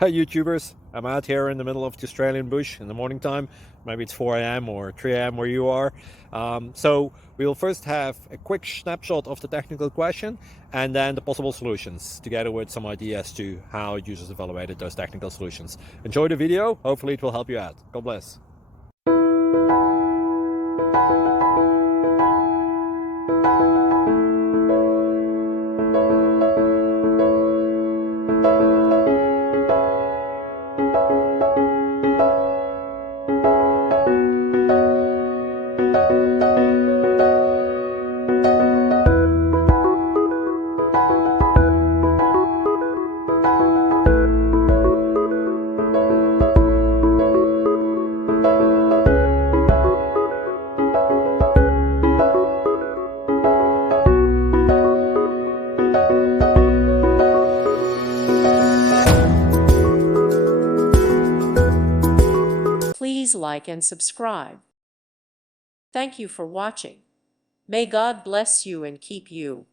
Hi YouTubers, I'm out here in the middle of the Australian bush in the morning time. Maybe it's 4 a.m. or 3 a.m. where you are. So we will first have a quick snapshot of the technical question and then the possible solutions, together with some ideas to how users evaluated those technical solutions. Enjoy the video, hopefully it will help you out. God bless. Please like and subscribe. Thank you for watching. May God bless you and keep you.